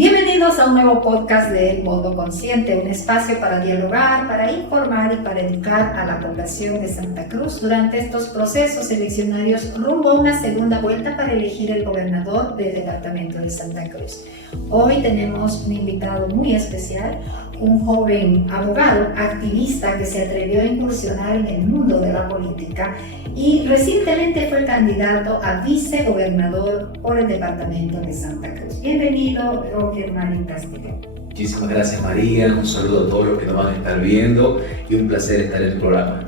Bienvenidos a un nuevo podcast de El Voto Consciente, un espacio para dialogar, para informar y para educar a la población de Santa Cruz durante estos procesos eleccionarios rumbo a una segunda vuelta para elegir el gobernador del departamento de Santa Cruz. Hoy tenemos un invitado muy especial, un joven abogado, activista que se atrevió a incursionar en el mundo de la política y recientemente fue candidato a vicegobernador por el departamento de Santa Cruz. Bienvenido, Roger Mario Castillo. Muchísimas gracias, María. Un saludo a todos los que nos van a estar viendo y un placer estar en el programa.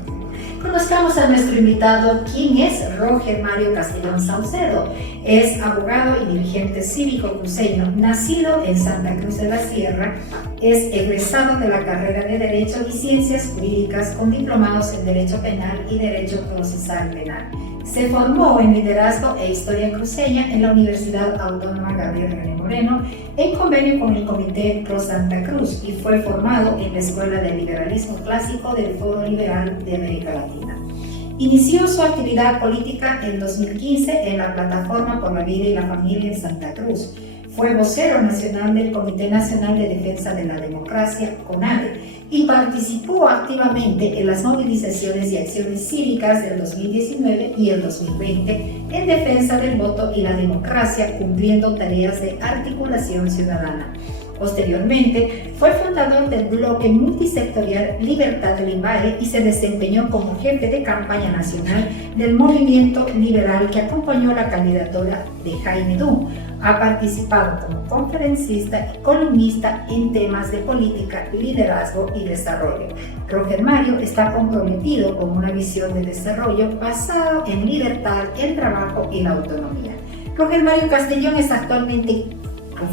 Conozcamos a nuestro invitado. ¿Quién es Roger Mario Castellón Saucedo? Es abogado y dirigente cívico cruceño, nacido en Santa Cruz de la Sierra. Es egresado de la carrera de Derecho y Ciencias Jurídicas con diplomados en Derecho Penal y Derecho Procesal Penal. Se formó en Liderazgo e Historia Cruceña en la Universidad Autónoma Gabriel René Moreno en convenio con el Comité Pro Santa Cruz y fue formado en la Escuela de Liberalismo Clásico del Foro Liberal de América Latina. Inició su actividad política en 2015 en la Plataforma por la Vida y la Familia en Santa Cruz. Fue vocero nacional del Comité Nacional de Defensa de la Democracia, CONADE, y participó activamente en las movilizaciones y acciones cívicas del 2019 y el 2020 en defensa del voto y la democracia, cumpliendo tareas de articulación ciudadana. Posteriormente, fue fundador del bloque multisectorial Libertad del Imbare y se desempeñó como jefe de campaña nacional del movimiento liberal que acompañó la candidatura de Jaime Dú. Ha participado como conferencista y columnista en temas de política, liderazgo y desarrollo. Roger Mario está comprometido con una visión de desarrollo basada en libertad, el trabajo y la autonomía. Roger Mario Castellón es actualmente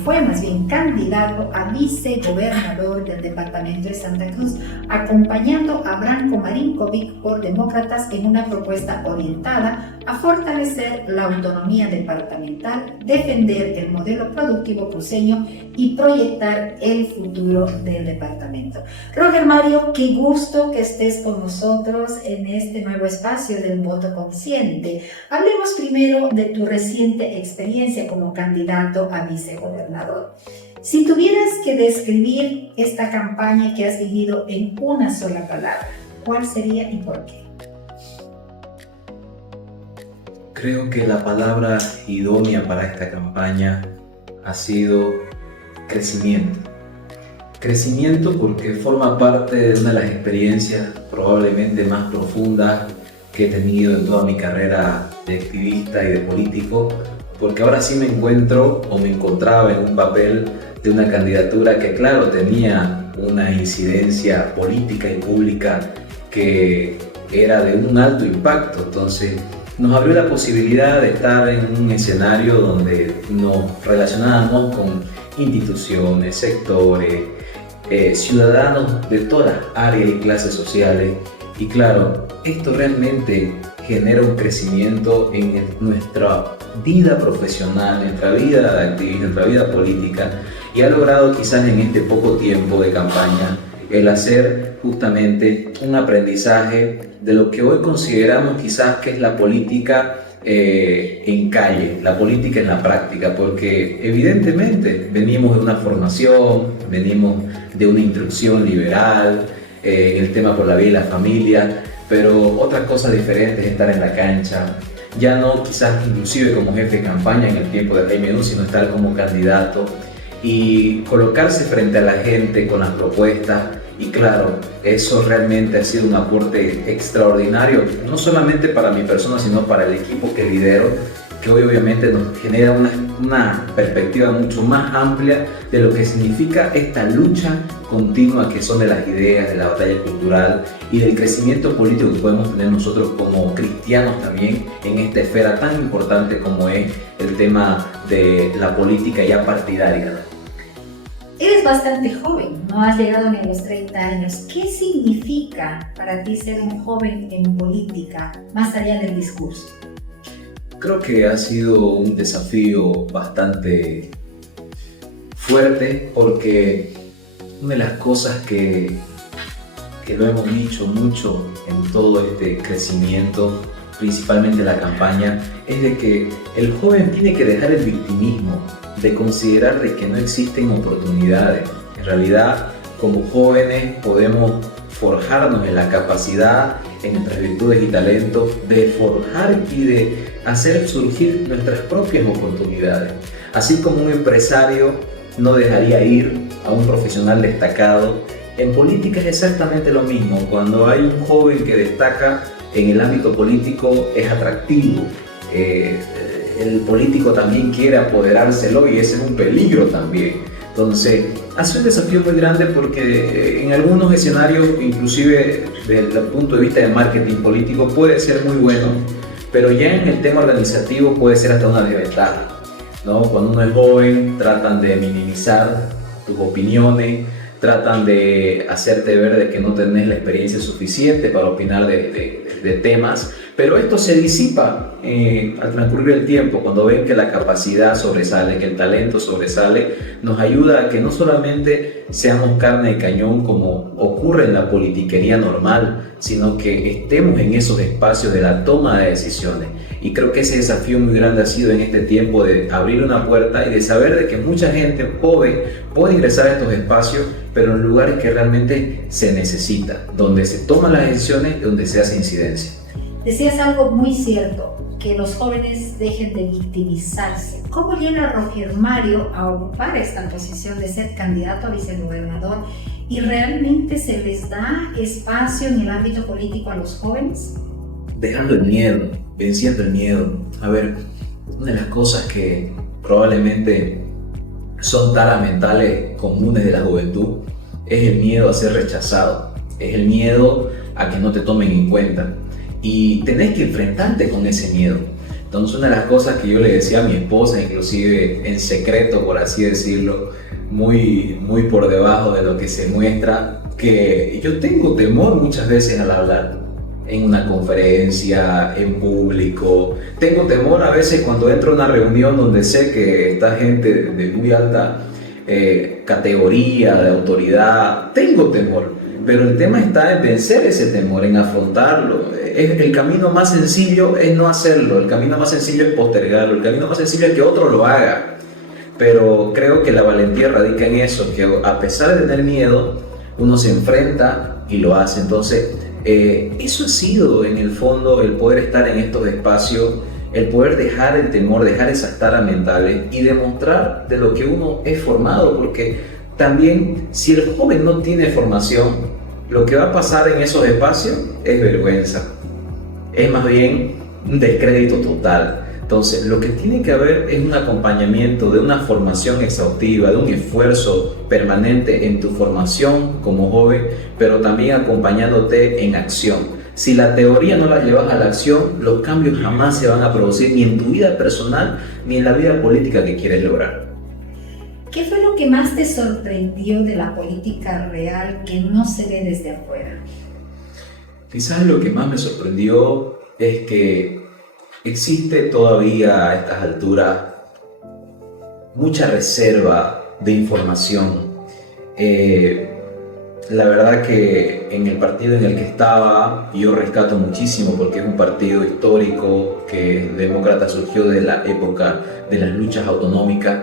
fue más bien candidato a vicegobernador del departamento de Santa Cruz, acompañando a Branko Marinkovic por Demócratas en una propuesta orientada a fortalecer la autonomía departamental, defender el modelo productivo cruceño y proyectar el futuro del departamento. Roger Mario, qué gusto que estés con nosotros en este nuevo espacio del Voto Consciente. Hablemos primero de tu reciente experiencia como candidato a vicegobernador. Si tuvieras que describir esta campaña que has vivido en una sola palabra, ¿cuál sería y por qué? Creo que la palabra idónea para esta campaña ha sido crecimiento. Crecimiento porque forma parte de una de las experiencias probablemente más profundas que he tenido en toda mi carrera de activista y de político, porque ahora sí me encuentro o me encontraba en un papel de una candidatura que claro tenía una incidencia política y pública que era de un alto impacto. Entonces nos abrió la posibilidad de estar en un escenario donde nos relacionábamos con instituciones, sectores, ciudadanos de todas las áreas y clases sociales. Y claro, esto realmente genera un crecimiento en nuestra vida profesional, nuestra vida de activista, nuestra vida política, y ha logrado quizás en este poco tiempo de campaña el hacer justamente un aprendizaje de lo que hoy consideramos quizás que es la política en calle, la política en la práctica, porque evidentemente venimos de una formación, venimos de una instrucción liberal, el tema por la vida y la familia, pero otra cosa diferente es estar en la cancha, ya no quizás inclusive como jefe de campaña en el tiempo de Jaime Dú, sino estar como candidato y colocarse frente a la gente con las propuestas. Y claro, eso realmente ha sido un aporte extraordinario, no solamente para mi persona, sino para el equipo que lidero, que hoy obviamente nos genera una perspectiva mucho más amplia de lo que significa esta lucha continua que son de las ideas, de la batalla cultural y del crecimiento político que podemos tener nosotros como cristianos también en esta esfera tan importante como es el tema de la política ya partidaria. Eres bastante joven, no has llegado ni a los 30 años. ¿Qué significa para ti ser un joven en política, más allá del discurso? Creo que ha sido un desafío bastante fuerte porque una de las cosas que lo hemos dicho mucho en todo este crecimiento principalmente la campaña, es de que el joven tiene que dejar el victimismo, de considerar de que no existen oportunidades. En realidad, como jóvenes podemos forjarnos en la capacidad, en nuestras virtudes y talentos, de forjar y de hacer surgir nuestras propias oportunidades. Así como un empresario no dejaría ir a un profesional destacado, en política es exactamente lo mismo. Cuando hay un joven que destaca en el ámbito político, es atractivo. El político también quiere apoderárselo y ese es un peligro también. Entonces, hace un desafío muy grande porque en algunos escenarios, inclusive desde el punto de vista de marketing político, puede ser muy bueno, pero ya en el tema organizativo puede ser hasta una desventaja, ¿no? Cuando uno es joven, tratan de minimizar tus opiniones, tratan de hacerte ver de que no tenés la experiencia suficiente para opinar de temas, pero esto se disipa al transcurrir el tiempo, cuando ven que la capacidad sobresale, que el talento sobresale, nos ayuda a que no solamente seamos carne de cañón como ocurre en la politiquería normal, sino que estemos en esos espacios de la toma de decisiones. Y creo que ese desafío muy grande ha sido en este tiempo de abrir una puerta y de saber de que mucha gente joven puede ingresar a estos espacios, pero en lugares que realmente se necesita, donde se toman las decisiones, donde se hace incidencia. Decías algo muy cierto, que los jóvenes dejen de victimizarse. ¿Cómo llega Roger Mario a ocupar esta posición de ser candidato a vicegobernador y realmente se les da espacio en el ámbito político a los jóvenes? Dejando el miedo, venciendo el miedo. A ver, una de las cosas que probablemente son taras mentales comunes de la juventud es el miedo a ser rechazado, es el miedo a que no te tomen en cuenta. Y tenés que enfrentarte con ese miedo. Entonces, una de las cosas que yo le decía a mi esposa, inclusive en secreto, por así decirlo, muy por debajo de lo que se muestra, que yo tengo temor muchas veces al hablar en una conferencia, en público. Tengo temor a veces cuando entro a una reunión donde sé que está gente de muy alta categoría, de autoridad. Tengo temor. Pero el tema está en vencer ese temor, en afrontarlo. El camino más sencillo es no hacerlo, el camino más sencillo es postergarlo, el camino más sencillo es que otro lo haga. Pero creo que la valentía radica en eso, que a pesar de tener miedo, uno se enfrenta y lo hace. Entonces, eso ha sido en el fondo el poder estar en estos espacios, el poder dejar el temor, dejar esas taras mentales y demostrar de lo que uno es formado, porque también si el joven no tiene formación, lo que va a pasar en esos espacios es vergüenza, es más bien un descrédito total. Entonces, lo que tiene que haber es un acompañamiento de una formación exhaustiva, de un esfuerzo permanente en tu formación como joven, pero también acompañándote en acción. Si la teoría no la llevas a la acción, los cambios jamás se van a producir ni en tu vida personal ni en la vida política que quieres lograr. ¿Qué fue lo que más te sorprendió de la política real que no se ve desde afuera? Quizás lo que más me sorprendió es que existe todavía a estas alturas mucha reserva de información. La verdad que en el partido en el que estaba yo rescato muchísimo porque es un partido histórico que demócrata surgió de la época de las luchas autonómicas,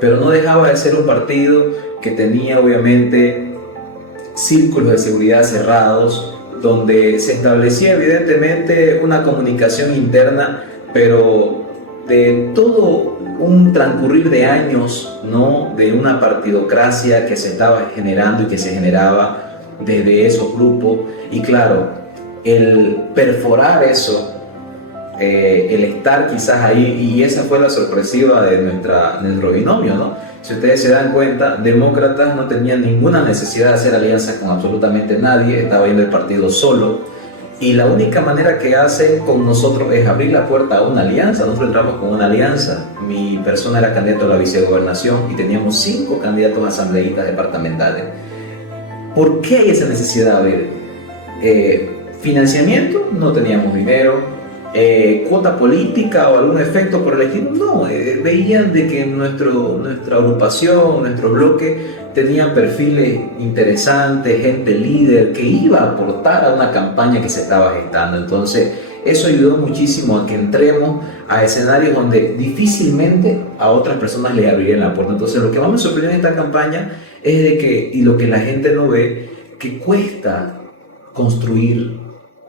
pero no dejaba de ser un partido que tenía obviamente círculos de seguridad cerrados, donde se establecía evidentemente una comunicación interna, pero de todo un transcurrir de años, ¿no?, de una partidocracia que se estaba generando y que se generaba desde esos grupos. Y claro, el perforar eso, el estar quizás ahí, y esa fue la sorpresiva de nuestro binomio, ¿no? Si ustedes se dan cuenta, Demócratas no tenían ninguna necesidad de hacer alianza con absolutamente nadie, estaba yendo el partido solo, y la única manera que hacen con nosotros es abrir la puerta a una alianza. Nosotros entramos con una alianza, mi persona era candidato a la vicegobernación y teníamos 5 candidatos asambleístas departamentales. ¿Por qué hay esa necesidad? A ver, financiamiento, no teníamos dinero. Cuota política o algún efecto por el estilo, no, veían de que nuestra agrupación, nuestro bloque tenían perfiles interesantes, gente líder que iba a aportar a una campaña que se estaba gestando. Entonces eso ayudó muchísimo a que entremos a escenarios donde difícilmente a otras personas le abrirían la puerta. Entonces lo que más me sorprendió en esta campaña es de que, y lo que la gente no ve, que cuesta construir,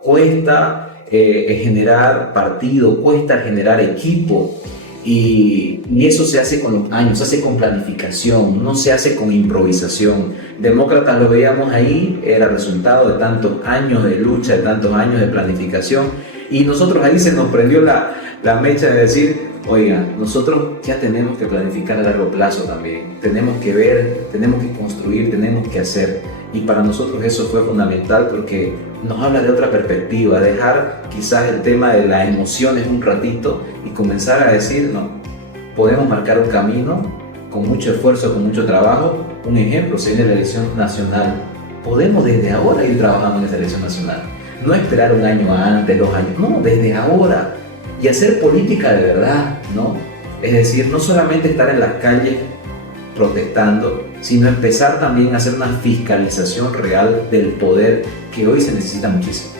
cuesta generar partido, cuesta generar equipo, y eso se hace con los años, se hace con planificación, no se hace con improvisación. Demócratas lo veíamos ahí, era resultado de tantos años de lucha, de tantos años de planificación, y nosotros ahí se nos prendió la mecha de decir, oiga, nosotros ya tenemos que planificar a largo plazo también, tenemos que ver, tenemos que construir, tenemos que hacer, y para nosotros eso fue fundamental porque nos habla de otra perspectiva, dejar quizás el tema de las emociones un ratito y comenzar a decir, no, podemos marcar un camino con mucho esfuerzo, con mucho trabajo. Un ejemplo, se viene la elección nacional, podemos desde ahora ir trabajando en esa elección nacional, no esperar un año antes, 2 años, no, desde ahora, y hacer política de verdad, ¿no? Es decir, no solamente estar en las calles protestando, sino empezar también a hacer una fiscalización real del poder que hoy se necesita muchísimo.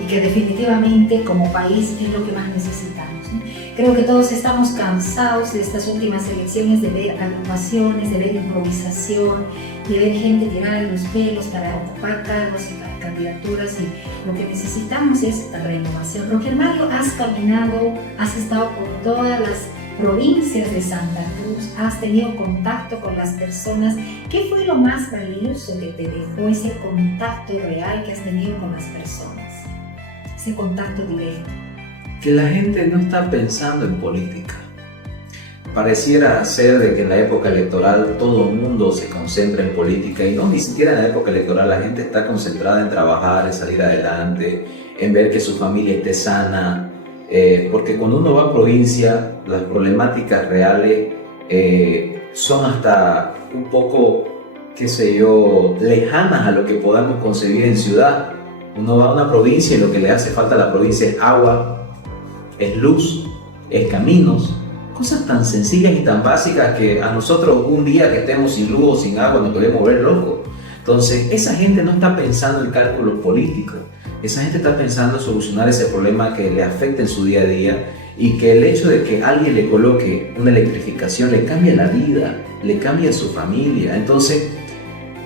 Y que definitivamente como país es lo que más necesitamos, ¿no? Creo que todos estamos cansados de estas últimas elecciones, de ver agrupaciones, de ver improvisación, de ver gente tirada de los pelos para ocupar cargos y para candidaturas, y lo que necesitamos es renovación. Roger Mario, has caminado, has estado por todas las provincias de Santa Cruz, has tenido contacto con las personas. ¿Qué fue lo más valioso que te dejó ese contacto real que has tenido con las personas? Ese contacto directo. Que la gente no está pensando en política. Pareciera ser de que en la época electoral todo el mundo se concentra en política, y no, ni siquiera en la época electoral. La gente está concentrada en trabajar, en salir adelante, en ver que su familia esté sana, porque cuando uno va a provincia, las problemáticas reales son hasta un poco, qué sé yo, lejanas a lo que podamos concebir en ciudad. Uno va a una provincia y lo que le hace falta a la provincia es agua, es luz, es caminos, cosas tan sencillas y tan básicas que a nosotros un día que estemos sin luz o sin agua nos podemos volver locos. Entonces esa gente no está pensando en cálculos políticos, esa gente está pensando en solucionar ese problema que le afecta en su día a día, y que el hecho de que alguien le coloque una electrificación le cambia la vida, le cambia su familia. Entonces,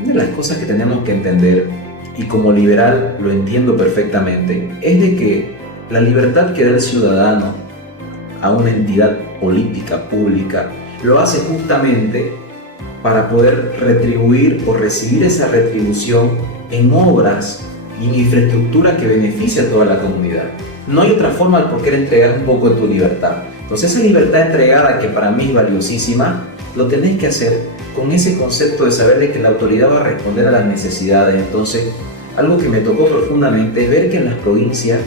una de las cosas que tenemos que entender, y como liberal lo entiendo perfectamente, es de que la libertad que da el ciudadano a una entidad política pública lo hace justamente para poder retribuir o recibir esa retribución en obras y en infraestructura que beneficia a toda la comunidad. No hay otra forma de por qué entregar un poco de tu libertad. Entonces esa libertad entregada, que para mí es valiosísima, lo tenés que hacer con ese concepto de saber de que la autoridad va a responder a las necesidades. Entonces, algo que me tocó profundamente es ver que en las provincias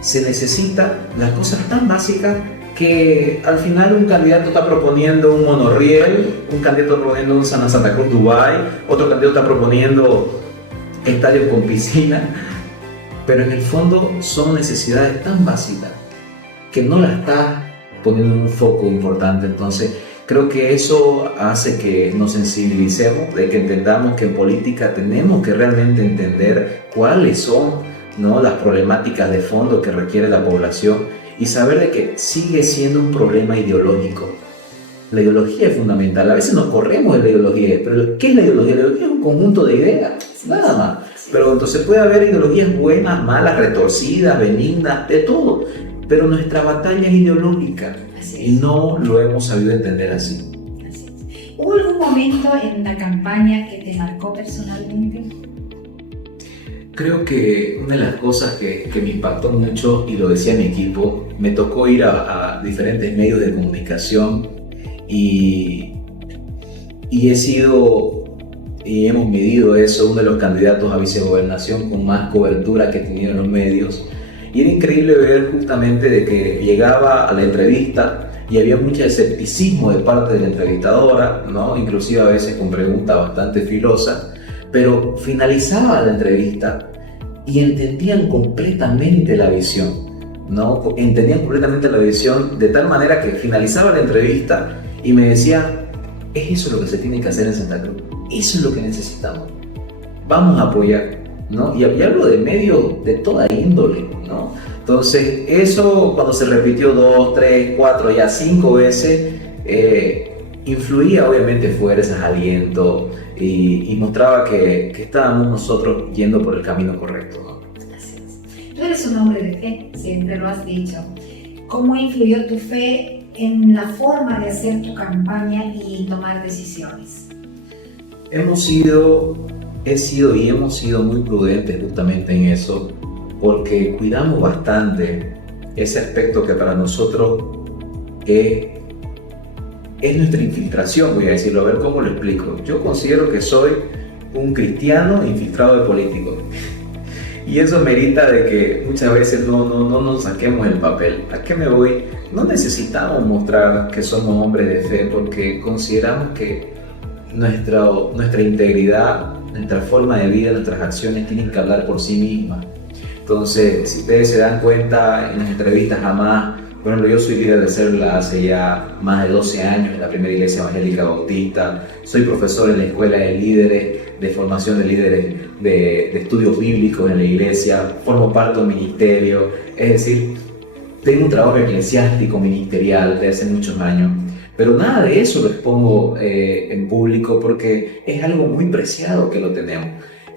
se necesita las cosas tan básicas que al final un candidato está proponiendo un monorriel, un candidato está proponiendo un Santa Cruz Dubai, otro candidato está proponiendo estadio con piscina, pero en el fondo son necesidades tan básicas que no las está poniendo en un foco importante. Entonces creo que eso hace que nos sensibilicemos, de que entendamos que en política tenemos que realmente entender cuáles son, ¿no?, las problemáticas de fondo que requiere la población, y saber de que sigue siendo un problema ideológico. La ideología es fundamental. A veces nos corremos de la ideología, pero ¿qué es la ideología? La ideología es un conjunto de ideas, nada más. Pero entonces puede haber ideologías buenas, malas, retorcidas, benignas, de todo. Pero nuestra batalla es ideológica y no lo hemos sabido entender así. ¿Hubo algún momento en la campaña que te marcó personalmente? Creo que una de las cosas que me impactó mucho, y lo decía mi equipo, me tocó ir a diferentes medios de comunicación y he sido, y hemos medido eso, uno de los candidatos a vicegobernación con más cobertura que tenían los medios. Y era increíble ver justamente de que llegaba a la entrevista y había mucho escepticismo de parte de la entrevistadora, ¿no?, inclusive a veces con preguntas bastante filosas, pero finalizaba la entrevista y entendían completamente la visión, ¿no? Entendían completamente la visión de tal manera que finalizaba la entrevista y me decía, es eso lo que se tiene que hacer en Santa Cruz, eso es lo que necesitamos, vamos a apoyar, ¿no? Y hablo de medios de toda índole, ¿no? Entonces, eso cuando se repitió 2, 3, 4, ya 5 veces, influía obviamente fuerzas, aliento y mostraba que estábamos nosotros yendo por el camino correcto, ¿no? Así es. Tú eres un hombre de fe, siempre lo has dicho. ¿Cómo influyó tu fe en la forma de hacer tu campaña y tomar decisiones? He sido y hemos sido muy prudentes justamente en eso, porque cuidamos bastante ese aspecto que para nosotros es nuestra infiltración, voy a decirlo, a ver cómo lo explico. Yo considero que soy un cristiano infiltrado de político. Y eso merita de que muchas veces no nos saquemos el papel. ¿A qué me voy? No necesitamos mostrar que somos hombres de fe porque consideramos que nuestra integridad, nuestra forma de vida, nuestras acciones tienen que hablar por sí mismas. Entonces, si ustedes se dan cuenta, en las entrevistas jamás, por ejemplo, yo soy líder de célula hace ya más de 12 años en la primera iglesia evangélica bautista, soy profesor en la escuela de líderes, de formación de líderes de estudios bíblicos en la iglesia, formo parte de un ministerio, es decir, tengo un trabajo eclesiástico ministerial de hace muchos años, pero nada de eso lo expongo en público porque es algo muy preciado que lo tenemos.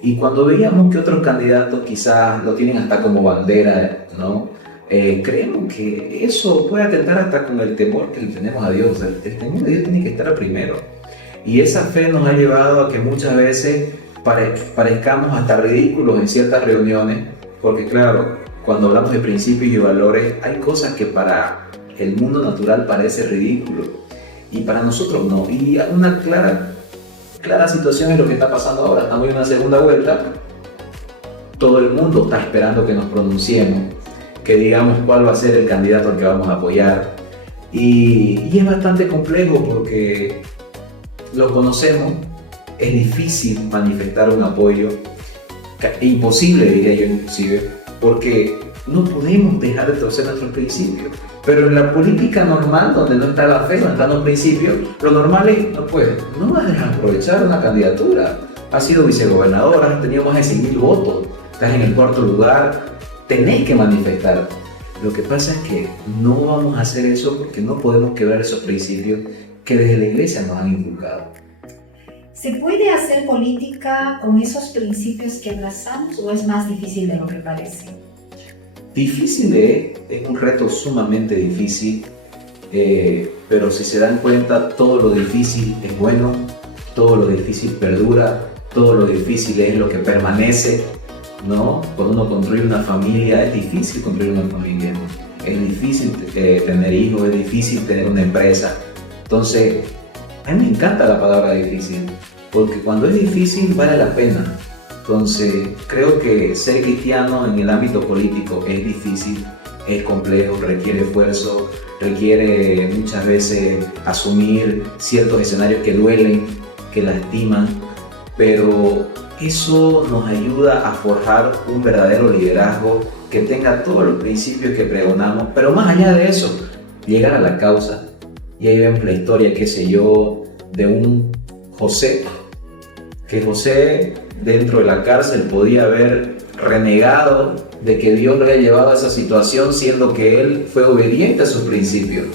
Y cuando veíamos que otros candidatos quizás lo tienen hasta como bandera, ¿no? Creemos que eso puede atentar hasta con el temor que le tenemos a Dios. El temor de Dios tiene que estar primero. Y esa fe nos ha llevado a que muchas veces parezcamos hasta ridículos en ciertas reuniones, porque claro, cuando hablamos de principios y valores, hay cosas que para el mundo natural parece ridículo y para nosotros no. Y una clara situación es lo que está pasando ahora. Estamos en una segunda vuelta, todo el mundo está esperando que nos pronunciemos, que digamos cuál va a ser el candidato al que vamos a apoyar, y es bastante complejo porque lo conocemos, es difícil manifestar un apoyo, imposible diría yo inclusive, porque no podemos dejar de torcer nuestros principios. Pero en la política normal, donde no está la fe, donde están los principios, lo normal es, no vas a dejar aprovechar una candidatura. Has sido vicegobernador, has tenido más de 100.000 votos, estás en el 4º lugar, tenés que manifestar. Lo que pasa es que no vamos a hacer eso porque no podemos quebrar esos principios que desde la iglesia nos han inculcado. ¿Se puede hacer política con esos principios que abrazamos o es más difícil de lo que parece? Difícil es un reto sumamente difícil, pero si se dan cuenta, todo lo difícil es bueno, todo lo difícil perdura, todo lo difícil es lo que permanece, ¿no? Cuando uno construye una familia, es difícil construir una familia, es difícil tener hijos, es difícil tener una empresa. Entonces, a mí me encanta la palabra difícil, porque cuando es difícil vale la pena. Entonces, creo que ser cristiano en el ámbito político es difícil, es complejo, requiere esfuerzo, requiere muchas veces asumir ciertos escenarios que duelen, que lastiman, pero eso nos ayuda a forjar un verdadero liderazgo que tenga todos los principios que pregonamos, pero más allá de eso, llegar a la causa. Y ahí vemos la historia, qué sé yo, de un José, que José dentro de la cárcel podía haber renegado de que Dios lo había llevado a esa situación, siendo que él fue obediente a sus principios.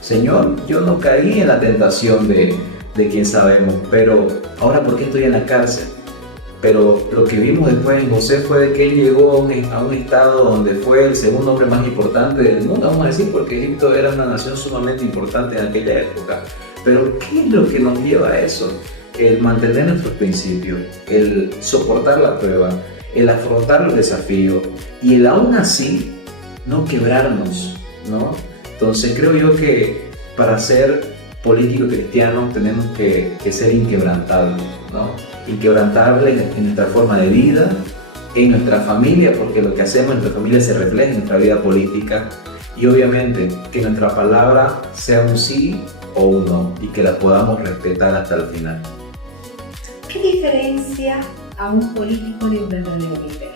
Señor, yo no caí en la tentación de quien sabemos, pero ahora ¿por qué estoy en la cárcel? Pero lo que vimos después en José fue de que él llegó a un estado donde fue el segundo hombre más importante del mundo, vamos a decir, porque Egipto era una nación sumamente importante en aquella época. Pero ¿qué es lo que nos lleva a eso? El mantener nuestros principios, el soportar la prueba, el afrontar los desafíos y el aún así no quebrarnos, ¿no? Entonces creo yo que para ser políticos cristianos tenemos que ser inquebrantables, ¿no? Inquebrantables en nuestra forma de vida, en nuestra familia, porque lo que hacemos en nuestra familia se refleja en nuestra vida política, y obviamente que nuestra palabra sea un sí o un no y que la podamos respetar hasta el final. ¿Qué diferencia a un político de un verdadero líder?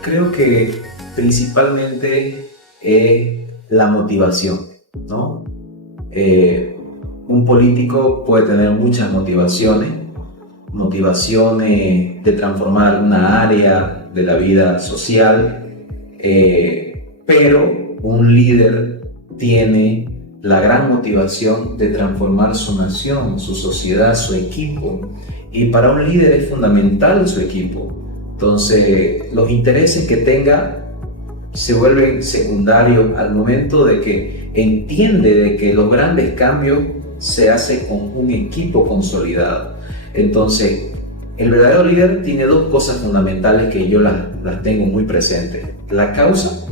Creo que principalmente es la motivación, ¿no? Un político puede tener muchas motivaciones de transformar una área de la vida social, pero un líder tiene la gran motivación de transformar su nación, su sociedad, su equipo. Y para un líder es fundamental su equipo. Entonces, los intereses que tenga se vuelven secundarios al momento de que entiende de que los grandes cambios se hacen con un equipo consolidado. Entonces, el verdadero líder tiene dos cosas fundamentales que yo las tengo muy presentes. La causa,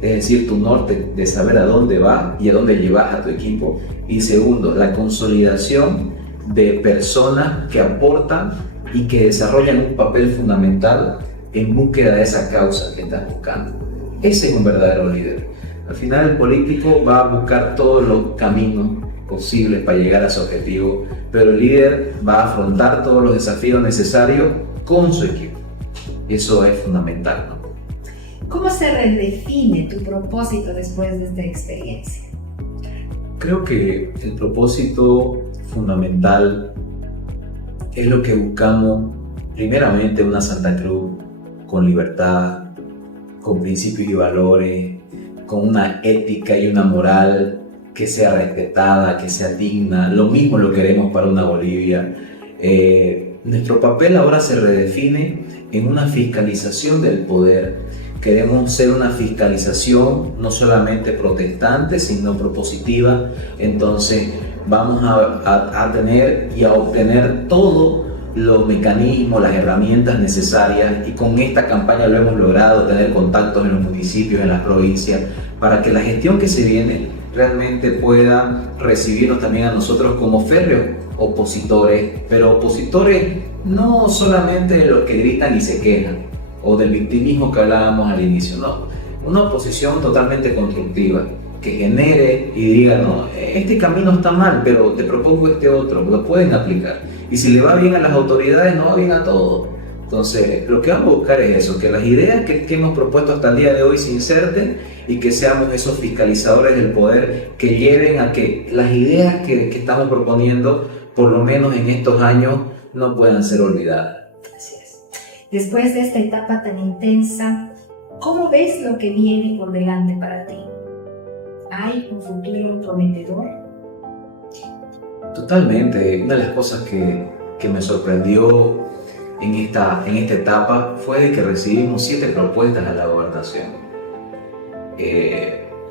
es decir, tu norte de saber a dónde vas y a dónde llevas a tu equipo. Y segundo, la consolidación de personas que aportan y que desarrollan un papel fundamental en búsqueda de esa causa que estás buscando. Ese es un verdadero líder. Al final el político va a buscar todos los caminos posibles para llegar a su objetivo, pero el líder va a afrontar todos los desafíos necesarios con su equipo. Eso es fundamental, ¿no? ¿Cómo se redefine tu propósito después de esta experiencia? Creo que el propósito fundamental es lo que buscamos, primeramente una Santa Cruz con libertad, con principios y valores, con una ética y una moral que sea respetada, que sea digna. Lo mismo lo queremos para una Bolivia. Nuestro papel ahora se redefine en una fiscalización del poder. Queremos ser una fiscalización no solamente protestante, sino propositiva. Entonces vamos a tener y a obtener todos los mecanismos, las herramientas necesarias, y con esta campaña lo hemos logrado, tener contactos en los municipios, en las provincias, para que la gestión que se viene realmente pueda recibirnos también a nosotros como férreos opositores, pero opositores no solamente los que gritan y se quejan, o del victimismo que hablábamos al inicio, no, una oposición totalmente constructiva, que genere y diga, no, este camino está mal, pero te propongo este otro, lo pueden aplicar. Y si le va bien a las autoridades, no va bien a todos. Entonces, lo que vamos a buscar es eso, que las ideas que hemos propuesto hasta el día de hoy se inserten y que seamos esos fiscalizadores del poder que lleven a que las ideas que estamos proponiendo, por lo menos en estos años, no puedan ser olvidadas. Así es. Después de esta etapa tan intensa, ¿cómo ves lo que viene por delante para ti? ¿Hay un futuro prometedor? Totalmente. Una de las cosas que me sorprendió en esta etapa fue de que recibimos 7 propuestas a la gobernación.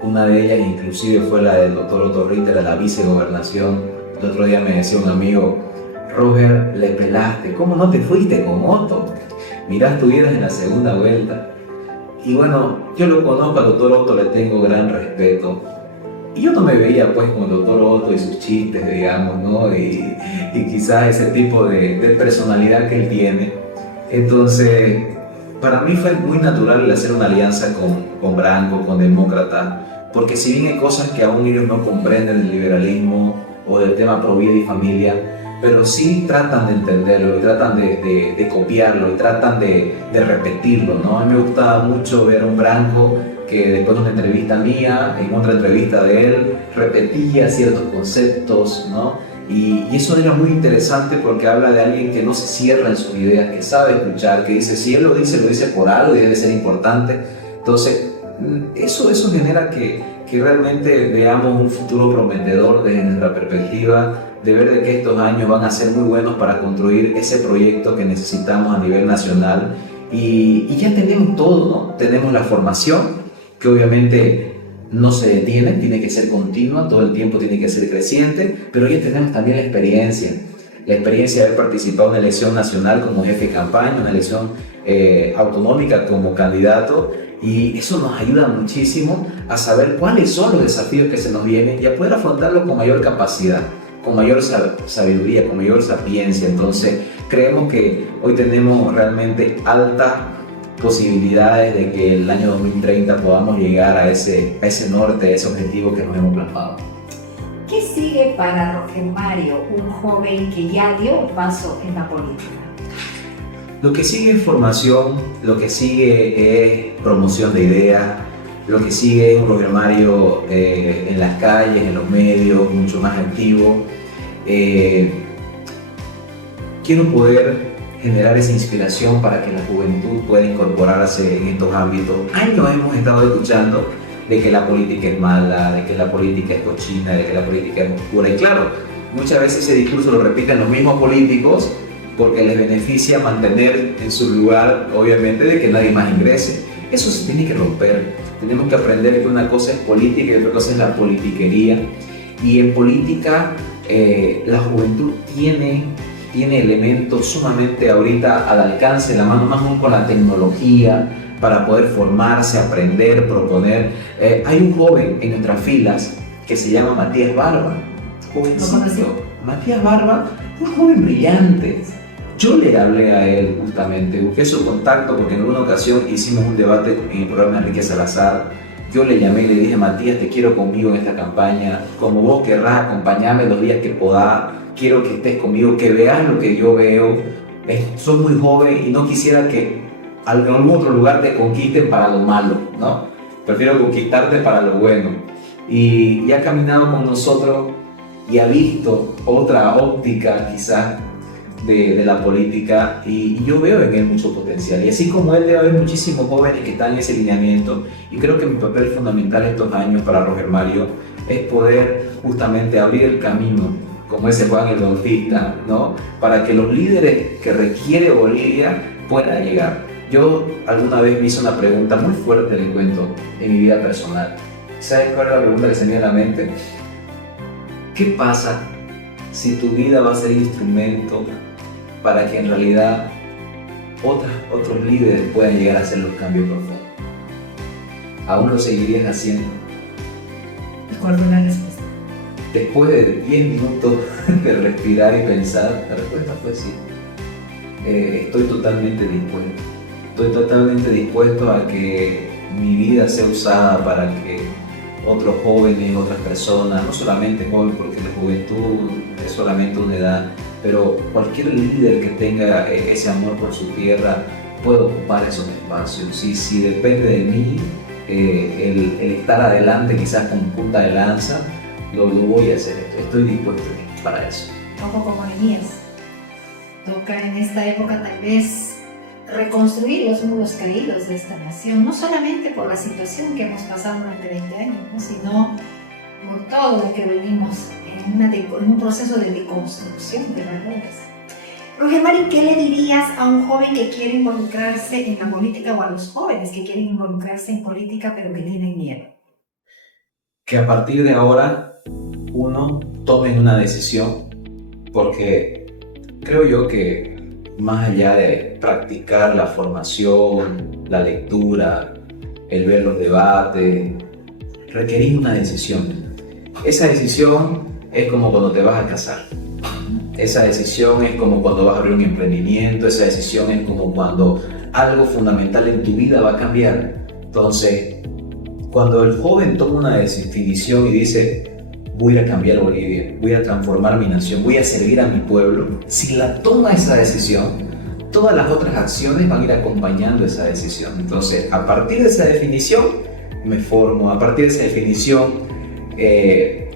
Una de ellas inclusive fue la del doctor Otto Ritter a la vicegobernación. El otro día me decía un amigo, Roger, le pelaste, ¿cómo no te fuiste con Otto? Mirá, estuvieras en la segunda vuelta. Y bueno, yo lo conozco, al doctor Otto le tengo gran respeto. Y yo no me veía pues con el doctor Otto y sus chistes, digamos, ¿no? Y quizás ese tipo de personalidad que él tiene. Entonces, para mí fue muy natural el hacer una alianza con Branco, con Demócrata, porque si bien hay cosas que aún ellos no comprenden del liberalismo o del tema pro vida y familia, pero sí tratan de entenderlo y tratan de copiarlo y tratan de repetirlo, ¿no? A mí me gustaba mucho ver a un Branco que después de una entrevista mía, en otra entrevista de él, repetía ciertos conceptos, ¿no? Y eso era muy interesante porque habla de alguien que no se cierra en sus ideas, que sabe escuchar, que dice, si él lo dice por algo y debe ser importante. Entonces, eso genera que realmente veamos un futuro prometedor desde nuestra perspectiva, de ver de que estos años van a ser muy buenos para construir ese proyecto que necesitamos a nivel nacional. Y ya tenemos todo, ¿no? Tenemos la formación, que obviamente no se detiene, tiene que ser continua, todo el tiempo tiene que ser creciente, pero ya tenemos también la experiencia de haber participado en una elección nacional como jefe de campaña, una elección autonómica como candidato, y eso nos ayuda muchísimo a saber cuáles son los desafíos que se nos vienen y a poder afrontarlos con mayor capacidad, con mayor sabiduría, con mayor sapiencia. Entonces creemos que hoy tenemos realmente altas posibilidades de que el año 2030 podamos llegar a ese norte, a ese objetivo que nos hemos plasmado. ¿Qué sigue para Roger Mario, un joven que ya dio un paso en la política? Lo que sigue es formación, lo que sigue es promoción de ideas, lo que sigue es un Roger Mario en las calles, en los medios, mucho más activo. Quiero poder generar esa inspiración para que la juventud pueda incorporarse en estos ámbitos. Años hemos estado escuchando de que la política es mala, de que la política es cochina, de que la política es oscura. Y claro, muchas veces ese discurso lo repiten los mismos políticos porque les beneficia mantener en su lugar, obviamente, de que nadie más ingrese. Eso se tiene que romper. Tenemos que aprender que una cosa es política y otra cosa es la politiquería. Y en política, la juventud tiene elementos sumamente ahorita al alcance de la mano, más aún con la tecnología, para poder formarse, aprender, proponer. Hay un joven en nuestras filas que se llama Matías Barba, jovencito. Matías Barba, un joven brillante. Yo le hablé a él justamente, busqué su contacto porque en alguna ocasión hicimos un debate en el programa de Enrique Salazar. Yo le llamé y le dije: Matías, te quiero conmigo en esta campaña, como vos querrás, acompañame los días que podás, quiero que estés conmigo, que veas lo que yo veo. Soy muy joven y no quisiera que en algún otro lugar te conquisten para lo malo, ¿no? Prefiero conquistarte para lo bueno. Y ha caminado con nosotros y ha visto otra óptica quizás de la política, y yo veo en él mucho potencial. Y así como él, debe haber muchísimos jóvenes que están en ese lineamiento, y creo que mi papel fundamental estos años para Roger Mario es poder justamente abrir el camino, como ese Juan el Bautista, ¿no? Para que los líderes que requiere Bolivia puedan llegar. Yo alguna vez me hice una pregunta muy fuerte, les cuento, en mi vida personal. ¿Sabes cuál es la pregunta que se me viene a la mente? ¿Qué pasa si tu vida va a ser instrumento para que en realidad otros líderes puedan llegar a hacer los cambios profundos? ¿Aún lo seguirías haciendo? ¿Y cuál fue la respuesta? Después de 10 minutos de respirar y pensar, la respuesta fue sí. Estoy totalmente dispuesto. Estoy totalmente dispuesto a que mi vida sea usada para que otros jóvenes, otras personas, no solamente jóvenes, porque la juventud es solamente una edad, pero cualquier líder que tenga ese amor por su tierra pueda ocupar esos espacios. Si depende de mí, el estar adelante quizás con punta de lanza, lo voy a hacer. Estoy dispuesto para eso. Poco como Nehemías. Toca en esta época tal vez reconstruir los muros caídos de esta nación, no solamente por la situación que hemos pasado durante 20 años, ¿no? Sino por todo lo que venimos en un proceso de deconstrucción de valores. Roger Mario, ¿qué le dirías a un joven que quiere involucrarse en la política, o a los jóvenes que quieren involucrarse en política pero que tienen miedo? Que a partir de ahora uno tome una decisión, porque creo yo que más allá de practicar la formación, la lectura, el ver los debates, requerís una decisión. Esa decisión es como cuando te vas a casar. Esa decisión es como cuando vas a abrir un emprendimiento. Esa decisión es como cuando algo fundamental en tu vida va a cambiar. Entonces, cuando el joven toma una decisión y dice: voy a cambiar Bolivia, voy a transformar mi nación, voy a servir a mi pueblo, si la toma esa decisión, todas las otras acciones van a ir acompañando esa decisión. Entonces, a partir de esa definición, me formo. A partir de esa definición,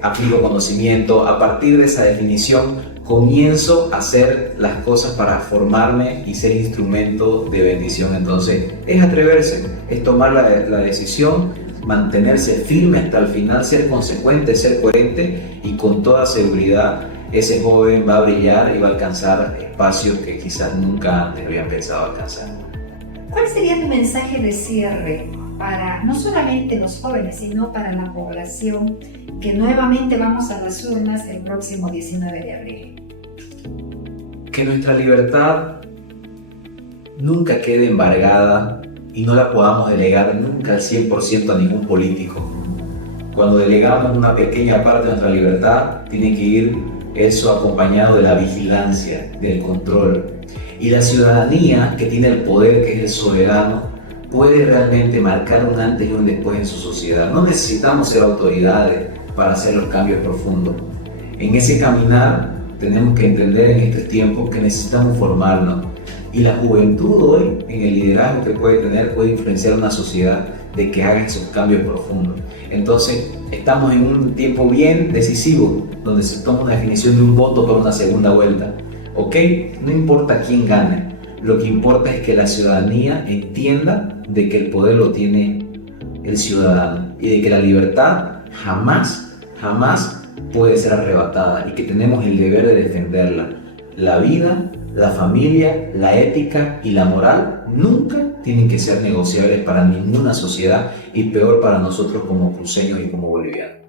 aplico conocimiento. A partir de esa definición, comienzo a hacer las cosas para formarme y ser instrumento de bendición. Entonces, es atreverse, es tomar la decisión, mantenerse firme hasta el final, ser consecuente, ser coherente, y con toda seguridad ese joven va a brillar y va a alcanzar espacios que quizás nunca antes habían pensado alcanzar. ¿Cuál sería tu mensaje de cierre para no solamente los jóvenes, sino para la población que nuevamente vamos a las urnas el próximo 19 de abril? Que nuestra libertad nunca quede embargada y no la podamos delegar nunca al 100% a ningún político. Cuando delegamos una pequeña parte de nuestra libertad, tiene que ir eso acompañado de la vigilancia, del control. Y la ciudadanía, que tiene el poder, que es el soberano, puede realmente marcar un antes y un después en su sociedad. No necesitamos ser autoridades para hacer los cambios profundos. En ese caminar tenemos que entender en estos tiempos que necesitamos formarnos. Y la juventud hoy, en el liderazgo que puede tener, puede influenciar una sociedad de que haga esos cambios profundos. Entonces, estamos en un tiempo bien decisivo, donde se toma una definición de un voto por una segunda vuelta. ¿Ok? No importa quién gane, Lo que importa es que la ciudadanía entienda de que el poder lo tiene el ciudadano y de que la libertad jamás puede ser arrebatada y que tenemos el deber de defenderla. La vida, la familia, la ética y la moral nunca tienen que ser negociables para ninguna sociedad y peor para nosotros como cruceños y como bolivianos.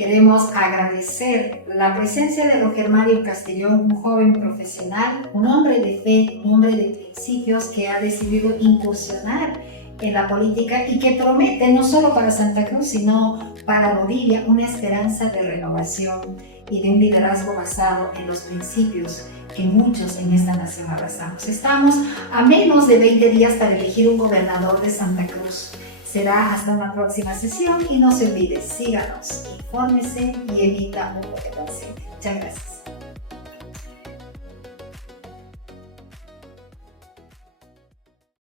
Queremos agradecer la presencia de Roger Mario Castellón, un joven profesional, un hombre de fe, un hombre de principios que ha decidido incursionar en la política y que promete no solo para Santa Cruz, sino para Bolivia una esperanza de renovación y de un liderazgo basado en los principios que muchos en esta nación abrazamos. Estamos a menos de 20 días para elegir un gobernador de Santa Cruz. Será hasta una próxima sesión y no se olvide, síganos, infórmese y emita un voto consciente. Muchas gracias.